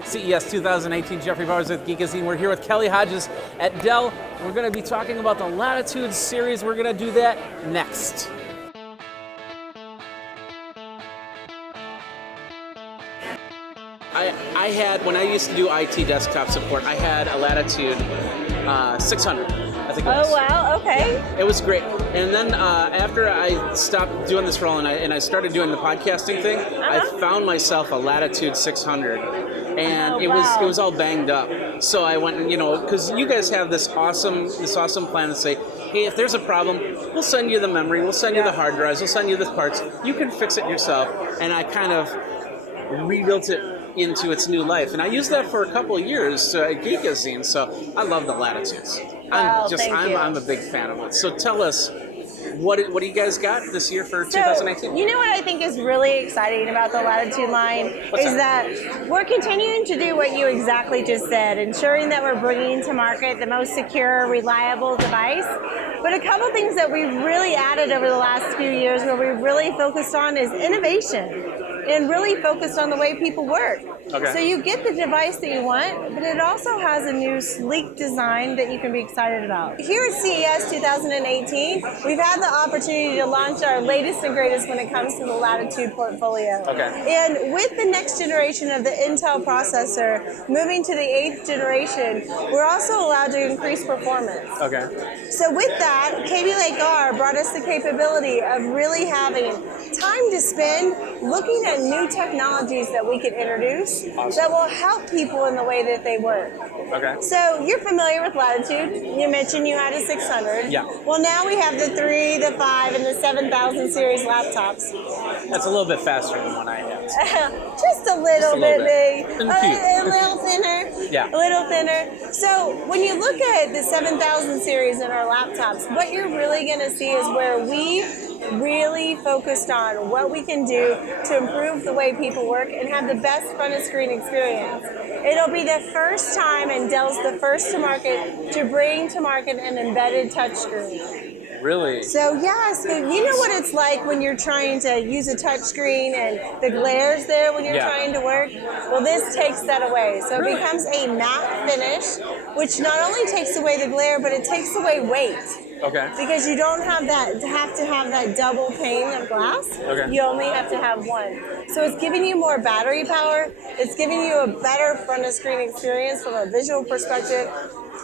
CES 2018, Jeffrey Powers with Geekazine. We're here with Kelly Hodges at Dell. We're going to be talking about the Latitude series. We're going to do that next. I had, when I used to do IT desktop support, I had a Latitude 600, I think it was. Oh, wow, okay. Yeah, it was great. And then after I stopped doing this role and I started doing the podcasting thing, I found myself a Latitude 600. And it was all banged up. So I went, because you guys have this awesome plan to say, hey, if there's a problem, we'll send you the memory, we'll send you the hard drives, we'll send you the parts. You can fix it yourself. And I kind of rebuilt it into its new life. And I used that for a couple of years at Geekazine. So I love the Latitudes. I'm a big fan of it. So tell us, what do you guys got this year for 2018? You know what I think is really exciting about the Latitude line is that we're continuing to do what you exactly just said, ensuring that we're bringing to market the most secure, reliable device. But a couple things that we've really added over the last few years where we've really focused on is innovation and really focused on the way people work. Okay. So you get the device that you want, but it also has a new sleek design that you can be excited about. Here at CES 2018, we've had the opportunity to launch our latest and greatest when it comes to the Latitude portfolio. Okay. And with the next generation of the Intel processor, moving to the 8th generation, we're also allowed to increase performance. Okay. So with that, KB Lake R brought us the capability of really having time to spend looking at new technologies that we can introduce that will help people in the way that they work. Okay. So you're familiar with Latitude. You mentioned you had a 600. Yeah. Well, now we have the 3, the 5, and the 7000 series laptops. That's a little bit faster than what I had. Just a little bit. A little thinner. Yeah. A little thinner. So when you look at the 7000 series in our laptops, what you're really going to see is where we really focused on what we can do to improve the way people work and have the best front of screen experience. It'll be the first time, and Dell's the first to market, to bring to market an embedded touchscreen. Really? So you know what it's like when you're trying to use a touchscreen and the glare's there when you're trying to work? Well, this takes that away. So it becomes a matte finish, which not only takes away the glare, but it takes away weight. Okay. Because you don't have to have that double pane of glass. Okay. You only have to have one. So it's giving you more battery power. It's giving you a better front of screen experience from a visual perspective.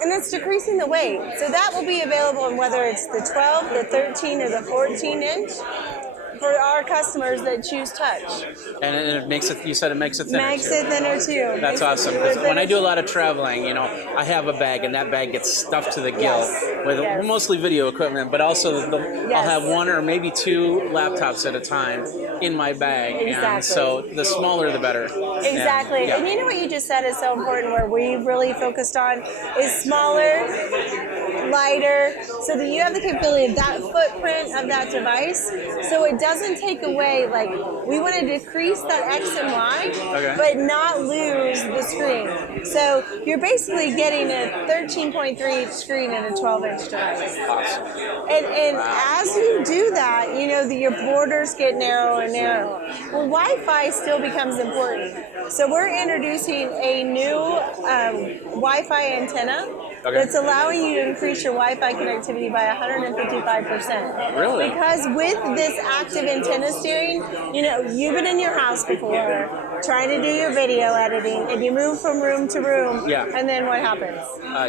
And it's decreasing the weight. So that will be available in whether it's the 12, the 13, or the 14 inch for our customers that choose touch. And it makes it, you said it makes it thinner. Makes it thinner too. That's awesome. Because when I do a lot of traveling, I have a bag, and that bag gets stuffed to the gill with mostly video equipment, but also I'll have one or maybe two laptops at a time in my bag. Exactly. And so the smaller the better. Exactly. And you know what you just said is so important, where we really focused on is smaller, lighter, so that you have the capability of that footprint of that device, so it doesn't take away, we want to decrease that X and Y, but not lose the screen. So you're basically getting a 13.3 inch screen and a 12 inch device. Awesome. And as you do that, your borders get narrower and narrower. Well, Wi-Fi still becomes important. So we're introducing a new Wi-Fi antenna that's allowing you to increase your Wi-Fi connectivity by 155%. Really? Because with this active antenna steering, you've been in your house before trying to do your video editing, and you move from room to room, and then what happens?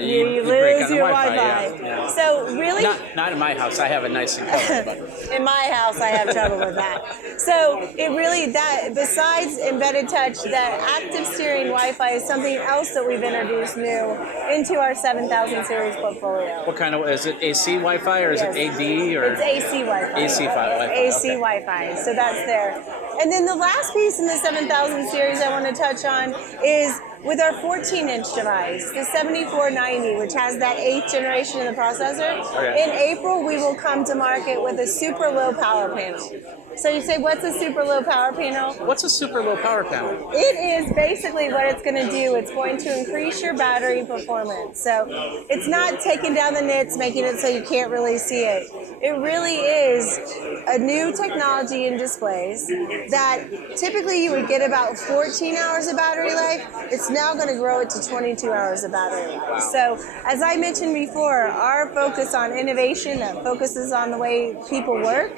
You lose your Wi-Fi. Yeah. So really, not in my house. I have a nice enclosure. in my house, I have trouble with that. So it really, besides embedded touch, that active steering Wi-Fi is something else that we've introduced new into our 7000 series portfolio. What kind of, is it AC Wi-Fi or is it AD? Or? It's AC Wi-Fi. AC Wi-Fi. AC Wi-Fi. So that's there. And then the last piece in the 7000 series I want to touch on is with our 14-inch device, the 7490, which has that 8th generation of the processor. In April, we will come to market with a super low power panel. So you say, what's a super low power panel? What's a super low power panel? It is basically what it's going to do. It's going to increase your battery performance. So it's not taking down the nits, making it so you can't really see it. It really is a new technology in displays that typically you would get about 14 hours of battery life. It's now going to grow it to 22 hours of battery life. So as I mentioned before, our focus on innovation that focuses on the way people work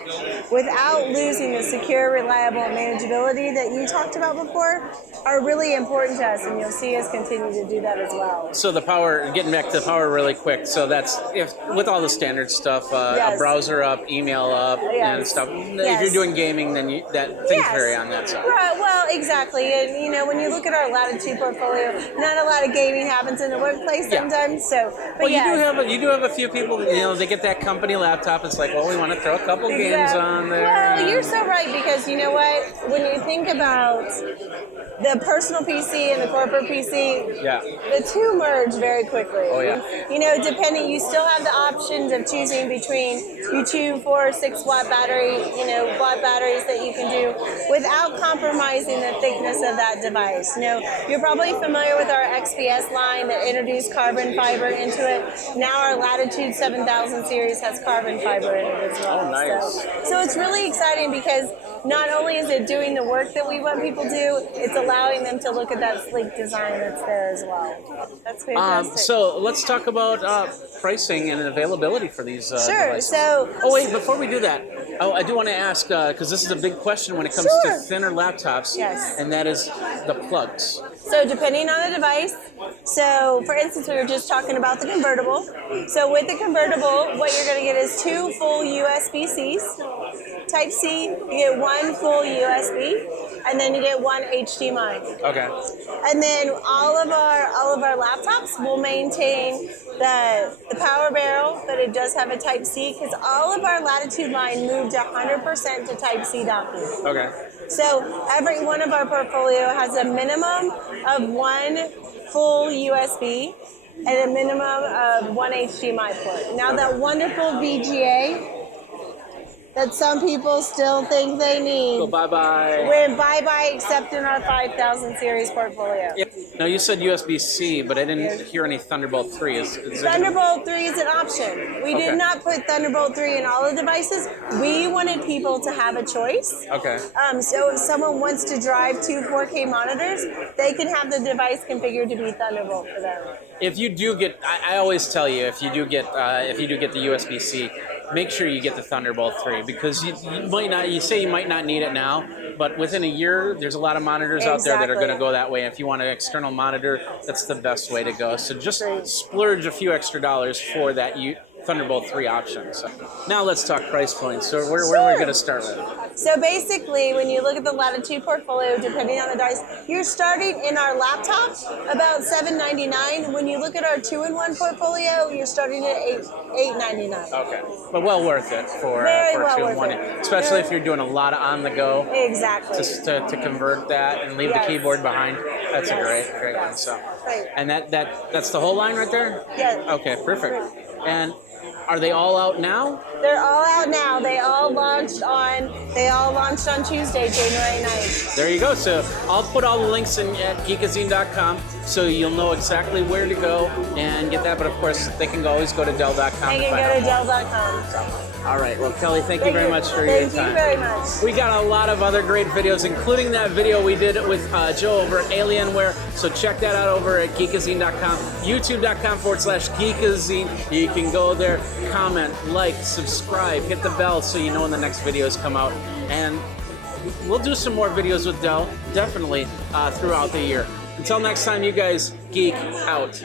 without losing the secure, reliable, and manageability that you talked about before are really important to us, and you'll see us continue to do that as well. So the power, getting back to the power really quick, so that's with all the standard stuff, a browser up, email up, and stuff. If you're doing gaming, then things vary on that side. Right, well, exactly. And, you know, when you look at our Latitude portfolio, not a lot of gaming happens in the workplace sometimes. So, but you do have a few people, you know, they get that company laptop, it's like, well, we want to throw a couple games on there. Well, you're so right, because you know what? When you think about the personal PC and the corporate PC, the two merge very quickly. Oh, yeah. You know, depending, you still have the options of choosing between 2, 4, 6-watt battery, watt batteries that you can do without compromising the thickness of that device. You know, you're probably familiar with our XPS line that introduced carbon fiber into it. Now our Latitude 7000 series has carbon fiber in it as well. Oh, nice. So it's really exciting, because not only is it doing the work that we want people to do, it's allowing them to look at that sleek design that's there as well. That's fantastic. So let's talk about pricing and availability for these devices. So, oh wait, before we do that, I do want to ask, because this is a big question when it comes to thinner laptops, and that is the plugs. So depending on the device, so for instance, we were just talking about the convertible. So with the convertible, what you're going to get is 2 full USB-Cs. Type-C, you get 1 full USB, and then you get 1 HDMI. Okay. And then all of our laptops will maintain the power barrel, but it does have a Type-C, because all of our Latitude line moved 100% to Type-C docking. Okay. So every one of our portfolio has a minimum of 1 full USB and a minimum of 1 HDMI port. Now that wonderful VGA that some people still think they need. Go bye-bye. Went bye-bye, except in our 5000 series portfolio. Yep. Now you said USB-C, but I didn't hear any Thunderbolt 3. Is Thunderbolt 3 is an option. We did not put Thunderbolt 3 in all the devices. We wanted people to have a choice. Okay. So if someone wants to drive 2 4K monitors, they can have the device configured to be Thunderbolt for them. If you do get, I always tell you, if you do get the USB-C, make sure you get the Thunderbolt 3, because you might not. You say you might not need it now, but within a year, there's a lot of monitors out there that are going to go that way. If you want an external monitor, that's the best way to go. So just splurge a few extra dollars for that Thunderbolt 3 option. So now let's talk price points. So where are we going to start with? So basically, when you look at the Latitude portfolio, depending on the device, you're starting in our laptop about $799. When you look at our 2-in-1 portfolio, you're starting at $899. Okay, but well worth it for 2-in-1, especially if you're doing a lot of on the go. Exactly. Just to convert that and leave the keyboard behind. That's a great one. So, and that's the whole line right there. Yes. Okay, perfect. And are they all out now? They're all out now. They all launched on Tuesday, January 9th. There you go. So I'll put all the links in at geekazine.com, so you'll know exactly where to go and get that. But of course, they can always go to Dell.com. They can go to Dell.com. All right. Well, Kelly, thank you very much for your time. Thank you very much. We got a lot of other great videos, including that video we did with Joe over at Alienware. So check that out over at geekazine.com, youtube.com/geekazine. You can go there, comment, like, subscribe, hit the bell so you know when the next videos come out. And we'll do some more videos with Dell, definitely, throughout the year. Until next time, you guys, geek out.